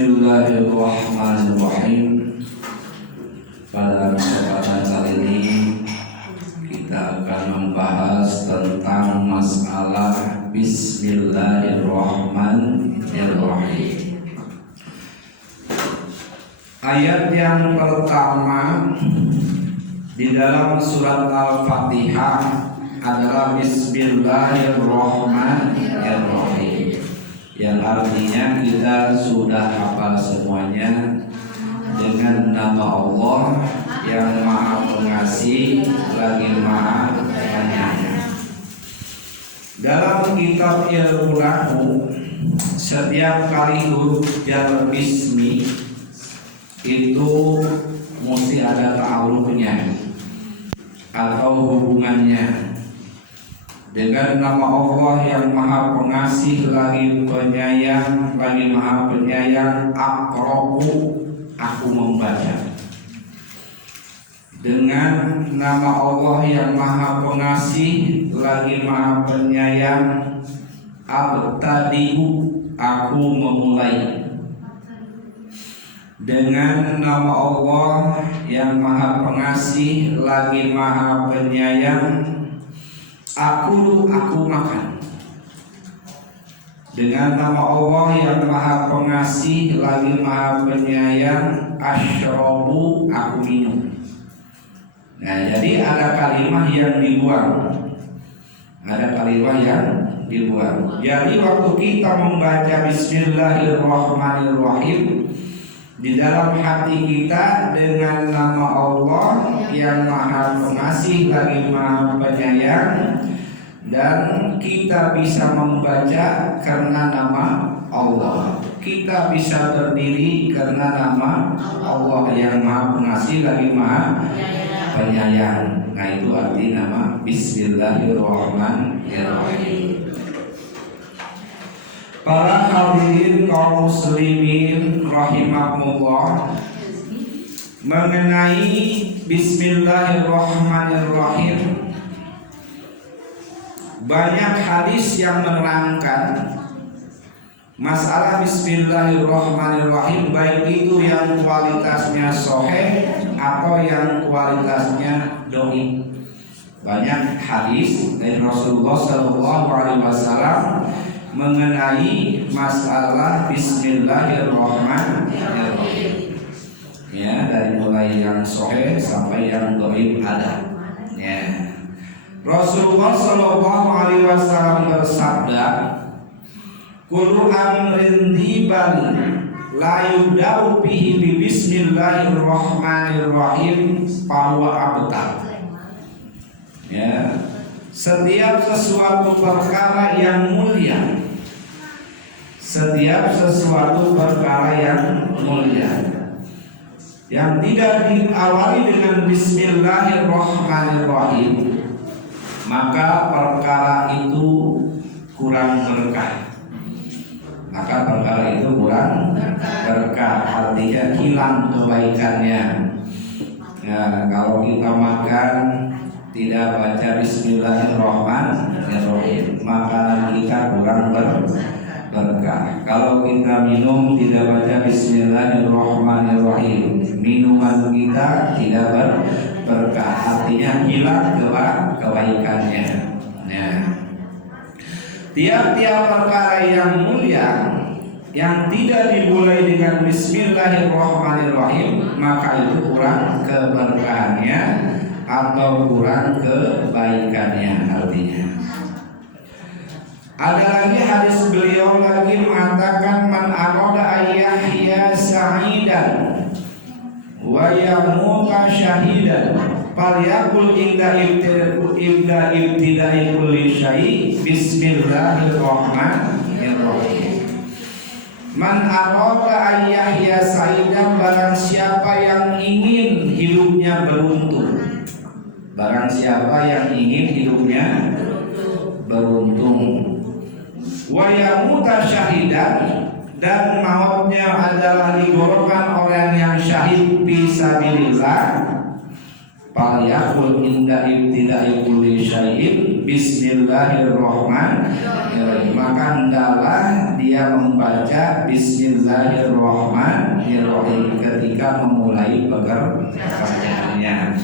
Bismillahirrahmanirrahim. Pada kesempatan kali ini kita akan membahas tentang masalah Bismillahirrahmanirrahim. Ayat yang pertama di dalam surat Al-Fatihah adalah Bismillahirrahmanirrahim, yang artinya kita sudah hafal semuanya, dengan nama Allah yang Maha Pengasih lagi Maha Penyayang. Dalam kitab Ilmu Nahwu, setiap kali huruf jar bismi itu mesti ada ta'alluqnya atau hubungannya dengan nama Allah yang Maha Pengasih lagi Penyayang, lagi Maha Penyayang. Aqra'u, aku membaca. Dengan nama Allah yang Maha Pengasih lagi Maha Penyayang. Abtadi'u, aku memulai. Dengan nama Allah yang Maha Pengasih lagi Maha Penyayang. Aku makan. Dengan nama Allah yang Maha Pengasih lagi Maha Penyayang. Asyrabu, aku minum. Nah, jadi ada kalimat yang dibuang. Ada kalimat yang dibuang. Jadi waktu kita membaca Bismillahirrahmanirrahim, di dalam hati kita dengan nama Allah yang Maha Pengasih lagi Maha Penyayang, dan kita bisa membaca karena nama Allah. Kita bisa berdiri karena nama Allah yang Maha Pengasih lagi Maha Penyayang. Nah, itu arti nama Bismillahirrahmanirrahim. Para hadirin kaum muslimin rahimakumullah, mengenai Bismillahirrahmanirrahim, banyak hadis yang menerangkan masalah Bismillahirrahmanirrahim, baik itu yang kualitasnya sahih atau yang kualitasnya dhaif. Banyak hadis dari Rasulullah SAW mengenai masalah Bismillahirrahmanirrahim, ya, dari mulai yang sahih sampai yang dhaif ada, ya. Rasulullah SAW bersabda, kullu amrin dibal la yubda'u bihi bi Bismillahirrahmanirrahim fahuwa abtar. Ya, setiap sesuatu perkara yang mulia, setiap sesuatu perkara yang mulia yang tidak diawali dengan Bismillahirrahmanirrahim, maka perkara itu kurang berkah. Maka perkara itu kurang berkah, artinya hilang kebaikannya. Ya, kalau kita makan tidak baca Bismillahirrahmanirrahim, makanan kita kurang berkah. Kalau kita minum tidak baca Bismillahirrahmanirrahim, minuman kita tidak berkah, artinya hilang kebaikannya. Ya. Tiap-tiap perkara yang mulia yang tidak dimulai dengan Bismillahirrahmanirrahim, maka itu kurang keberkahannya atau kurang kebaikannya, artinya. Ada lagi hadis beliau lagi mengatakan, man arada ayyahya sa'idan wa yamuta syahidan falyaqul inda ibtida'i kulli syai' Bismillahirrahmanirrahim. Man arada ayyahya sa'idan, barang siapa yang ingin hidupnya beruntung. Barang siapa yang ingin hidupnya beruntung. Wa yamuta syahidan, dan mautnya adalah digolongkan orang yang syahid fisabilillah. Falyaqul inda ibtida'i kulli syai'in Bismillahirrahmanirrahim. Maka hendaklah dia dia membaca Bismillahirrahmanirrahim ketika memulai pekerjaannya.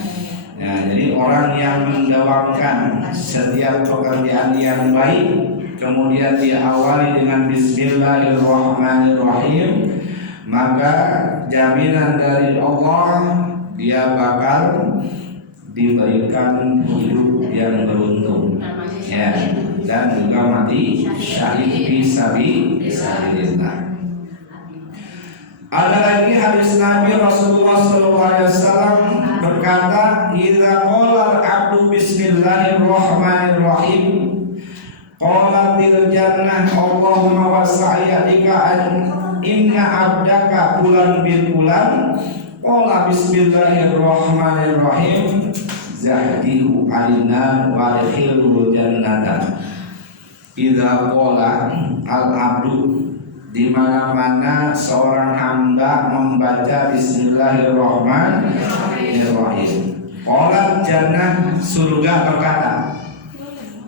Nah, jadi orang yang mendawamkan setiap pekerjaan yang baik, kemudian diawali dengan Bismillahirrahmanirrahim, maka jaminan dari Allah dia bakal diberikan hidup yang beruntung, ya, dan juga mati syahid fi sabilillah. Ada lagi hadis Nabi Rasulullah SAW berkata, "Idza qala al-'abdu bismillahirrahmanirrahim, qalatil jannah Allahumma wasa'yadika an inna 'abdaka fulan bin fulan qala bismillahirrahmanirrahim zahdihu 'alinnar wa adkhilhu jannata." Idza qala al-'abdu, di mana-mana seorang hamba membaca Bismillahirrahmanirrahim, qala jannah, surga berkata,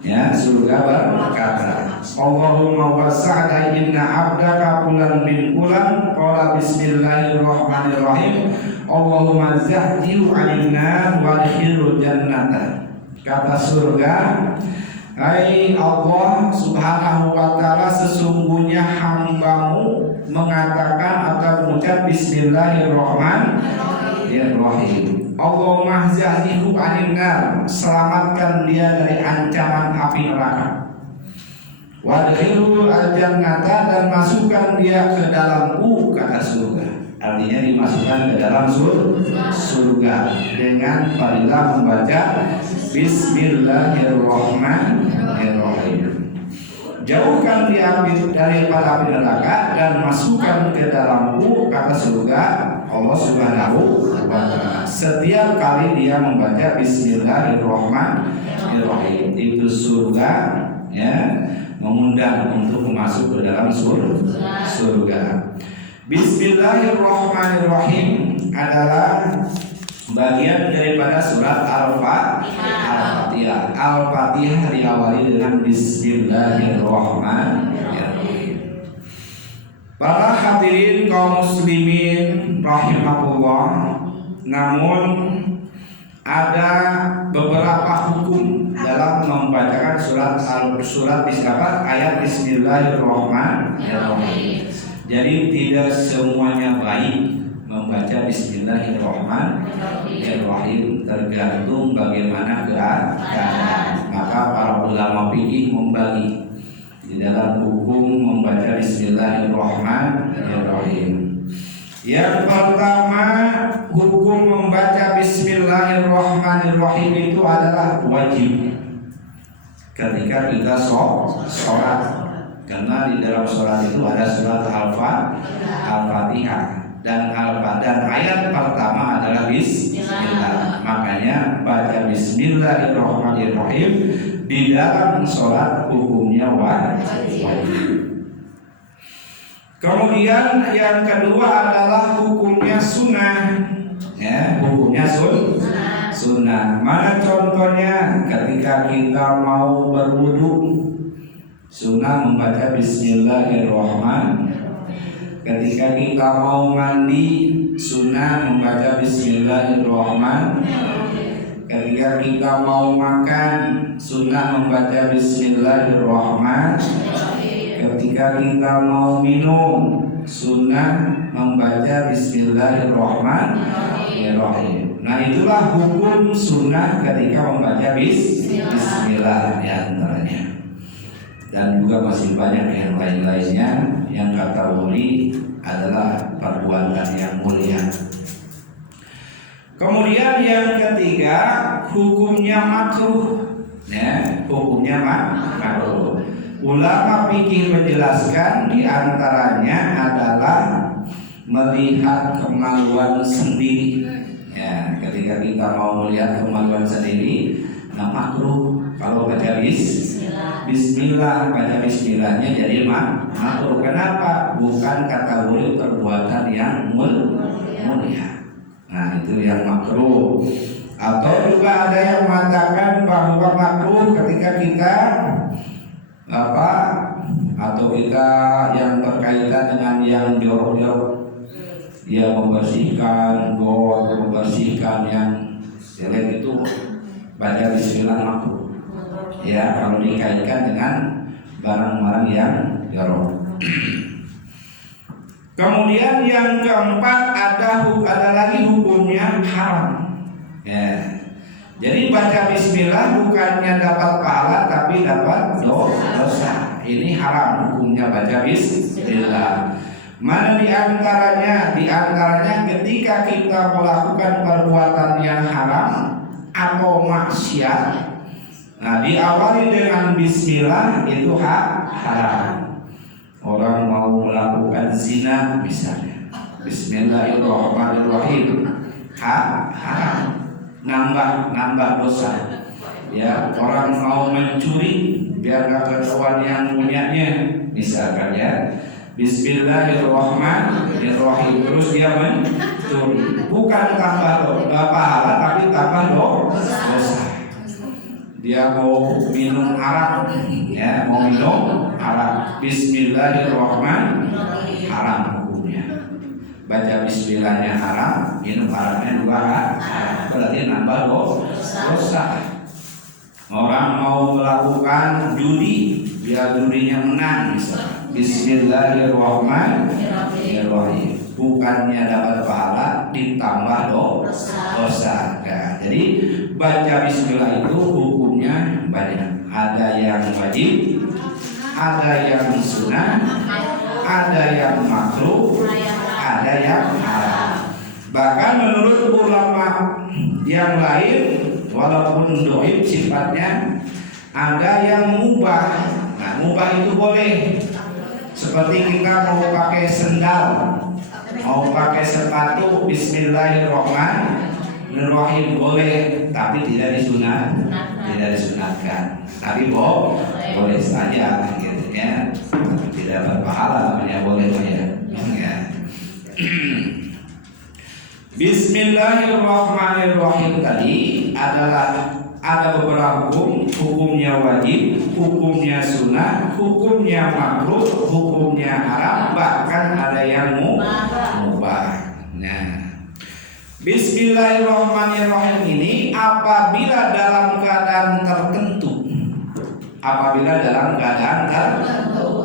ya, surga berkata, Allahumma wasa'da inna 'abdaka fulan bin fulan qala bismillahirrahmanirrahim Allahumma zahdihu 'alinnar wa adkhilhu jannata. Kata surga, hai Allah subhanahu wa ta'ala, sesungguhnya hambamu mengatakan atau mengucap Bismillahirrahmanirrahim, Allahumma zahdihu 'alinnar, selamatkan dia dari ancaman api neraka, wadkhilhu al-jannata, dan masukkan dia ke dalamku, kata surga. Artinya dimasukkan ke dalam surga dengan apabila membaca Bismillahirrahmanirrahim. Jauhkan dia daripada api neraka dan masukkan ke dalamku, kata surga Allah Subhanahu wa ta'ala. Setiap kali dia membaca Bismillahirrahmanirrahim, itu surga, ya, mengundang untuk masuk ke dalam surga. Bismillahirrahmanirrahim adalah bagian daripada surat Al-Fatihah. Al-Fatihah diawali dengan Bismillahirrahmanirrahim. Para hadirin kaum muslimin rahimakumullah, namun ada beberapa hukum dalam membacakan surat ayat Bismillahirrahmanirrahim. Jadi tidak semuanya baik membaca Bismillahirrahmanirrahim, tergantung bagaimana keadaan. Maka para ulama fikih membagi di dalam hukum membaca Bismillahirrahmanirrahim. Yang pertama, hukum membaca Bismillahirrahmanirrahim itu adalah wajib ketika kita sholat. Karena di dalam sholat itu ada surat Al-Fatihah dan ayat pertama adalah Bismillah. Makanya baca Bismillahirrahmanirrahim di dalam sholat hukumnya wajib. Kemudian yang kedua adalah hukumnya sunnah, ya, hukumnya sunnah. Mana contohnya? Ketika kita mau berwudu, sunnah membaca Bismillahirrahmanirrahim. Ketika kita mau mandi, sunnah membaca Bismillahirrahmanirrahim. Ketika kita mau makan, sunnah membaca Bismillahirrahmanirrahim. Ketika kita mau minum, sunnah membaca Bismillahirrahmanirrahim. Nah, itulah hukum sunnah ketika membaca Bismillah di antaranya. Dan juga masih banyak yang lain-lainnya yang kategori adalah perbuatan yang mulia. Kemudian yang ketiga, hukumnya makruh, ya, hukumnya makruh. Ulama fikih menjelaskan di antaranya adalah melihat kemaluan sendiri. Ya, ketika kita mau melihat kemaluan sendiri, nah makruh. Kalau baca Bismillah, baca Bismillahnya jadi makruh. Kenapa? Bukan kategori perbuatan yang mulia. Nah, itu yang makruh. Atau juga ada yang mengatakan bahwa makruh ketika kita atau atau kita yang berkaitan dengan yang jorok-jorok, ya membersihkan got, membersihkan yang jelek itu baca bismillah makruh. Ya, kalau dikaitkan dengan barang-barang yang jorok. Kemudian yang keempat ada lagi hukumnya haram. Ya. Jadi baca bismillah bukannya dapat pahala tapi dapat dosa. Ini haram hukumnya baca bismillah. Mana diantaranya? Diantaranya ketika kita melakukan perbuatan yang haram atau maksiat. Nah, diawali dengan bismillah itu haram. Orang mau melakukan zina misalnya, bismillahirrahmanirrahim, haram. Nambah dosa. Ya, orang mau mencuri biar gak ketahuan yang punyanya, misalkan ya, bismillahirrahmanirrahim, terus dia mencuri, bukan tambah pahala tapi tambah dosa. Dia mau minum arak, ya, mau minum arak, bismillahirrahmanirrahim, haram hukumnya. Baca bismillahnya haram, minum araknya juga haram, berarti nambah dosa. Orang mau melakukan judi, biar judinya menang, misalnya bismillahirrahmanirrahim, bukannya dapat pahala ditambah dosa. Nah, jadi baca bismillah itu hukumnya banyak. Ada yang wajib, ada yang sunnah, ada yang makruh, ada yang haram. Bahkan menurut ulama yang lain, walaupun doib sifatnya, ada yang mubah. Nah, mubah itu boleh. Seperti kita mau pakai sendal, mau pakai sepatu, bismillahirrahmanirrahim boleh, tapi tidak disunatkan. Tapi boleh saja, gitu ya. Tidak berpahala namanya, boleh ya. Bismillahirrahmanirrahim tadi ada beberapa hukumnya wajib, hukumnya sunnah, hukumnya makruh, hukumnya haram, bahkan ada yang mubah. Nah, bismillahirrahmanirrahim ini apabila dalam keadaan tertentu,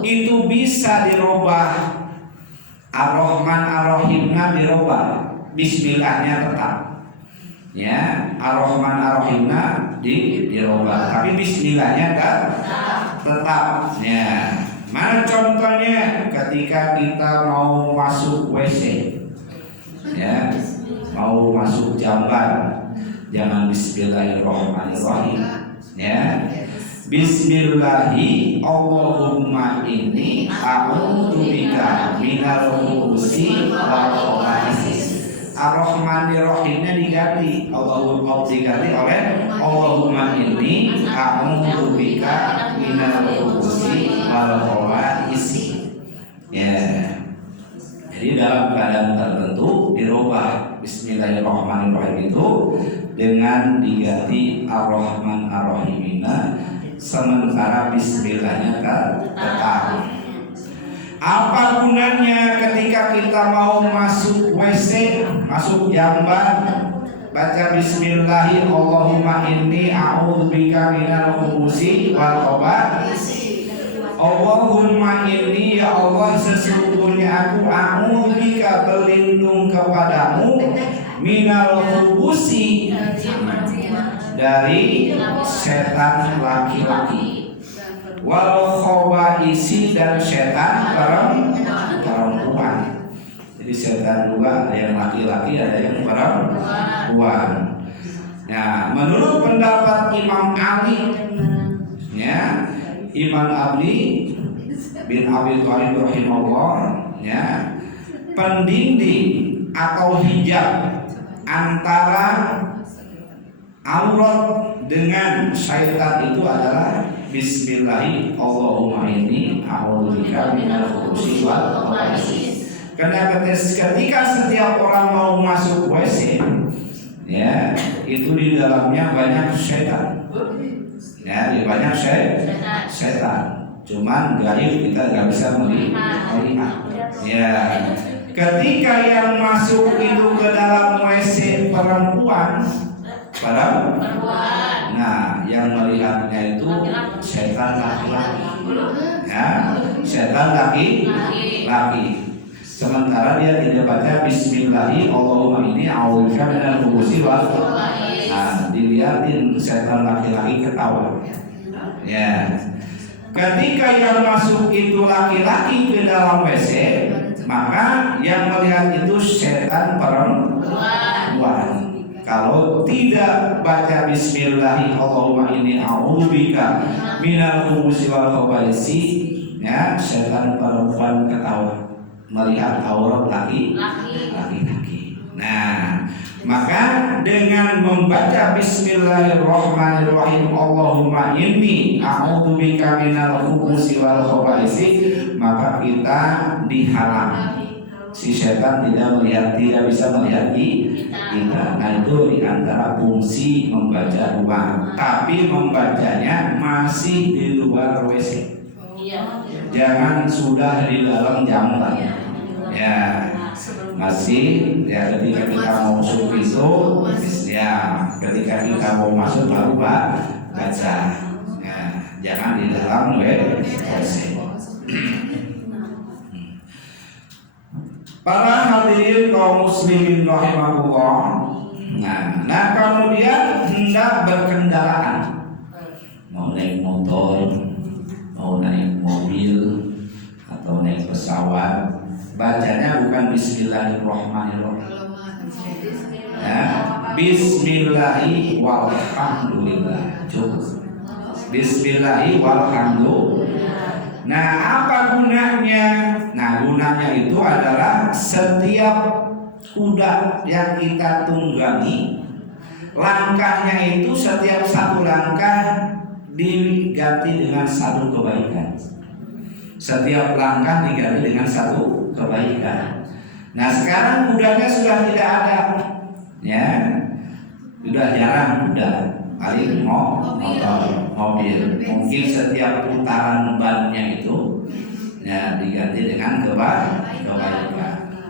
itu bisa dirubah. Ar-Rahman Ar-Rahimnya dirubah, bismillahnya tetap. Ya, Ar-Rahman Ar-Rahimnya dirubah, tapi bismillahnya tetap. Ya. Mana contohnya? Ketika kita mau masuk WC, ya, mau masuk jamban, jangan bismillahirrahmanirrahim. Ya. Bismillahi Allahumma inni a'udzubika minal khubuthi wal khaba'is. Ar-Rahmanir-Rahimnya diganti, Allahumma diganti oleh Allahumma inni a'udzubika minal khubuthi wal khaba'is. Ya. Jadi dalam keadaan tertentu dirubah bismillahirrahmanirrahim itu dengan diganti Ar-Rahman Ar-Rahimina, sementara bismillahnya tetap. Apa gunanya ketika kita mau masuk WC, masuk jamban, baca bismillahirrahmanirrahim, Allahumma inni a'udzubika minal khubuthi wal khaba'is. Allahumma inni, ya Allah, sesungguhnya aku a'udzubika, berlindung kepadamu, minal khubuthi, dari setan laki-laki, wal khaba'isi, dan setan perempuan. Jadi setan dua, ada yang laki-laki, ada yang perempuan. Nah, menurut pendapat Imam Ali, ya, Imam Ali bin Abi Thalib rahimahullah, ya, pendinding atau hijab antara aurat dengan syaitan itu adalah bismillahirrahmanirrahim, Allahumma inni a'udzubika minal khubuthi wal khaba'is. Karena ketika setiap orang mau masuk WC, ya, itu di dalamnya banyak syaitan. Ya, di banyak setan. cuman gaib kita nggak bisa melihat. Ya, ketika yang masuk itu ke dalam WC perempuan, nah yang melihatnya itu setan laki-laki, ya, setan laki-laki. Sementara dia tidak baca Bismillahi Allahumma inni a'udzubika minal khubuthi wal khaba'ith. Nah, dilihatin setan laki-laki ketawa. Ya, ketika yang masuk itu laki-laki ke dalam WC, maka yang melihat itu setan perempuan. Kalau tidak baca Bismillahi Allahumma inni a'udzubika minal khubuthi wal khaba'ith, ya, setan perempuan ketawa melihat aurat laki-laki. Nah, maka dengan membaca Bismillahirrahmanirrahim Allahumma inni a'udzubika minal khubuthi wal khaba'ith, maka kita dihalang. Si setan tidak bisa melihat kita. Nah, itu diantara fungsi membaca doa. Tapi membacanya masih di luar WC. Jangan sudah di dalam jamban. Ya, masih ya ketika kita mau masuk itu, ya ketika kita mau masuk baru baca. Ya, jangan di dalam WC. Para hadirin kaum muslimin rahimahullah. Nah kemudian hendak berkendaraan, mau naik motor, mau naik mobil, atau naik pesawat, bacanya bukan Bismillahirrahmanirrahim. Ya, Bismillahi walhamdulillah. Cukup. Bismillahi walhamdulillah. Nah, apa gunanya? Nah, gunanya itu adalah setiap kuda yang kita tunggangi, langkahnya itu setiap satu langkah diganti dengan satu kebaikan. Setiap langkah diganti dengan satu kebaikan. Nah, sekarang kudanya sudah tidak ada, ya, sudah jarang kuda. Paling mobil. Mungkin setiap putaran bannya itu, ya, diganti dengan kebaikan.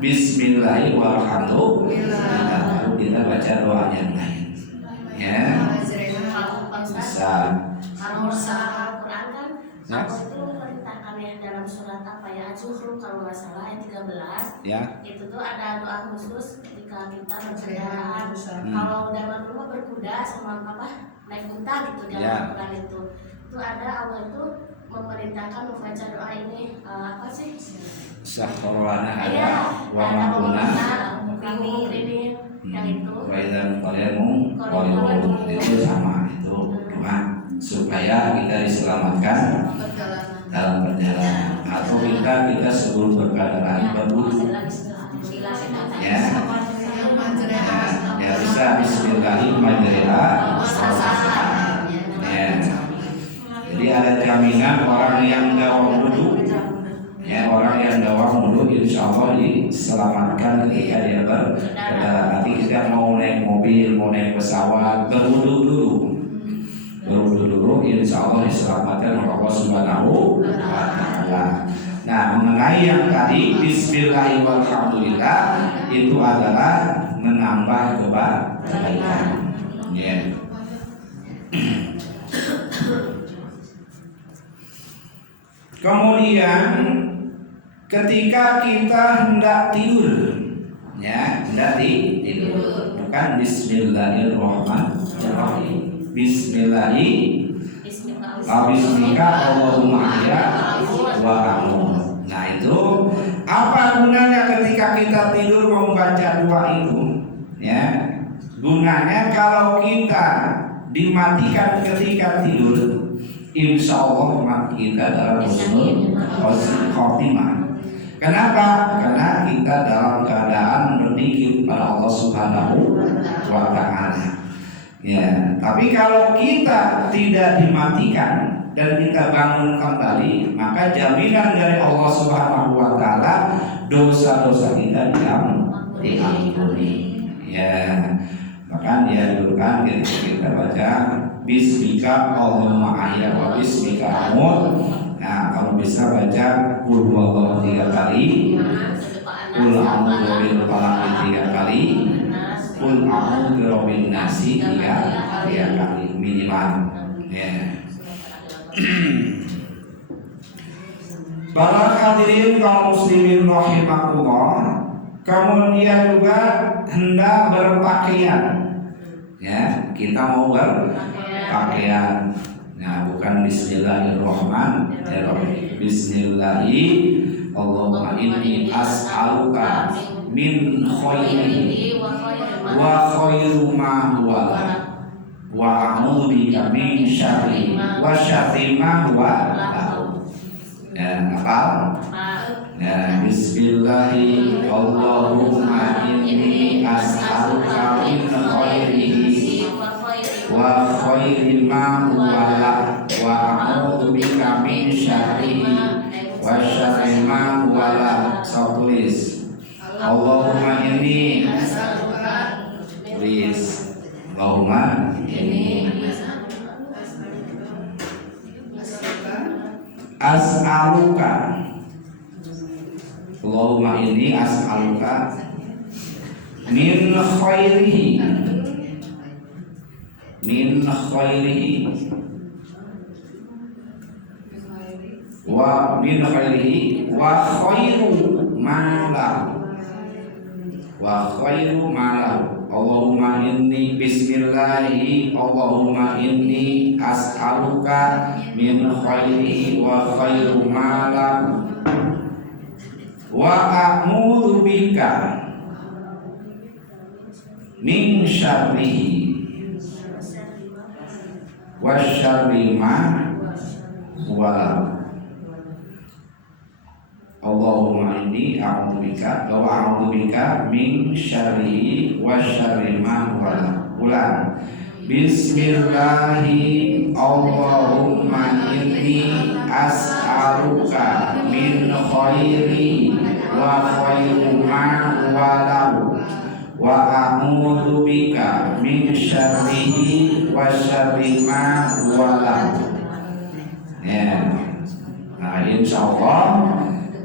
Bismillahirrahmanirrahim. Lalu kita baca doa yang lain. Ya, bisa. Kalau Al-Quran kan, Allah itu memerintahkan ya dalam surat apa ya, Zuhruf kalau nggak salah ayat 13. Ya. Itu tuh ada doa khusus ketika kita berkendaraan. Kalau dalam rumah berkuda sama apa naik unta gitu dalam Al-Quran itu ada Allah itu memerintahkan membaca doa ini apa sih? Sahorwana ada wa makuna kami ini yang itu. Waidan kolemu itu sama itu doa supaya kita diselamatkan dalam perjalanan atau kita sebelum berkendaraan berwudu. Ya, bisa Bismillahirrahmanirrahim. Ya. Jadi ada jaminan orang yang gawang wudu, ya, orang yang gawang wudu insya Allah diselamatkan ketika dia berkendaraan. Nanti kita mau naik mobil, mau naik pesawat, berwudu dulu, insya Allah diselamatkan oleh Allah Subhanahu wa Ta'ala. Nah, mengenai yang tadi Bismillahirrahmanirrahim itu adalah menambah kebaikan. Ya. Kemudian ketika kita hendak tidur, ya, hendak tidur, bukan Bismillahirrahmanirrahim. Bismika Allahumma ahya wa amut. Nah, itu apa gunanya ketika kita tidur membaca doa itu? Ya, gunanya kalau kita dimatikan ketika tidur, insya Allah mati kita dalam husnul khotimah. Kenapa? Karena kita dalam keadaan berzikir pada Allah Subhanahu wa Ta'ala. Ya, tapi kalau kita tidak dimatikan dan kita bangun kembali, maka jaminan dari Allah Subhanahu wa Ta'ala dosa-dosa kita diampuni. Ya, maka dianjurkan ketika kita baca Bismika Allahumma ahya wa bismika amut. Nah, kamu bisa baca Qul huwallahu 3 kali, Qul a'udzu birabbil falaq 3 kali, Qul a'udzu birabbin nasi 3 kali minimal. Ya. Para hadirin kaum muslimin rahimakumullah, kemudian juga hendak berpakaian. Ya, kita mau berpakaian. Nah, bukan bismillahirrahmanirrahim. Bismillahirrahmanirrahim. Allahumma inni as'aluka min khairihi wa khairu ma huwa wa a'udzubika min syarri wa syarri ma huwa lahu. Ya, hafal? Ya, bismillahirrahmanirrahim. Allahumma inni as'aluka min khairihi wa khairu ma huwa lahu wa a'udzubika min syarri wa syarri ma huwa lahu. So tulis Allahumma inni tulis Allahumma inni as'aluka. Allahumma inni as'aluka min khairihi wa min khairihi wa khairu ma lahu wa khairu ma lahu. Allahumma inni bismillahi Allahumma inni as'aluka min khairihi wa khairu ma lahu wa a'udzu bika min syarrihi wa syarri ma huwa lahu. Allahumma inni a'udzubika wa a'udzubika min syarrihi wa syarri ma huwa lahu. Ulang. Bismillahi Allahumma inni as'aluka min khairi wa khairu ma huwa lahu wa a'udzubika min syarrihi wa syarri ma huwa lahu. Ya. Nah, insyaallah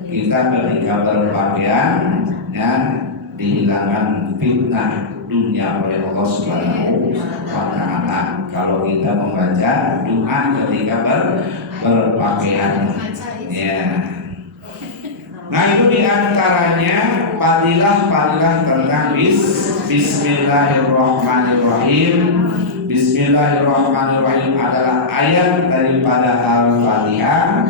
kita ketika berpakaian ya dihilangkan fitnah dunia oleh Allah Subhanahu wa Ta'ala kalau kita membaca doa ketika berpakaian. Ya. Nah, itu diantaranya fadilah tentang Bismillahirrahmanirrahim. Bismillahirrahmanirrahim adalah ayat daripada Al-Fatihah.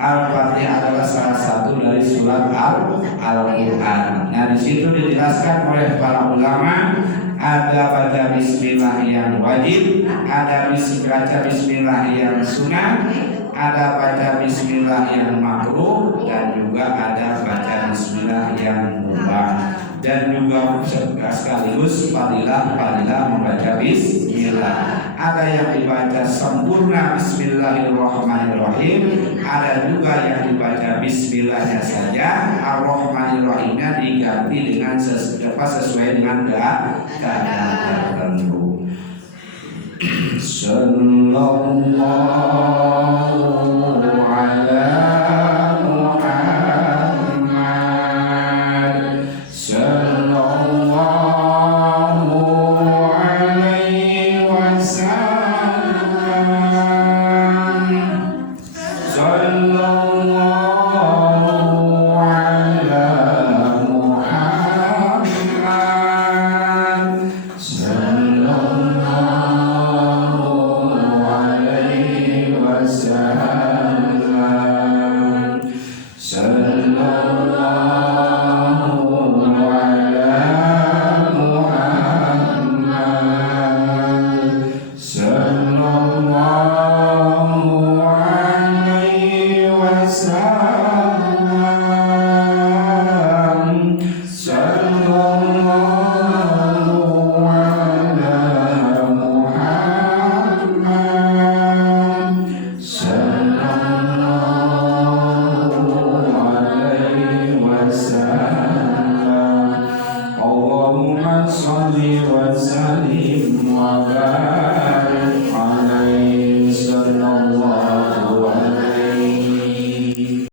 Al-Fatihah adalah salah satu dari surat Al-Quran. Nah, di situ dijelaskan oleh para ulama ada baca Bismillah yang wajib, ada baca Bismillah yang sunnah, ada baca Bismillah yang makruh, dan juga ada baca Bismillah yang mubah. Dan juga sekaligus fadilah membaca Bismillah. Ada yang dibaca sempurna Bismillahirrahmanirrahim, ada juga yang dibaca Bismillahnya saja, Ar-Rahmanirrahimnya diganti dengan sesuai dengan keadaan tertentu. Sallallahu ala Sallallahu alaihi wasallam.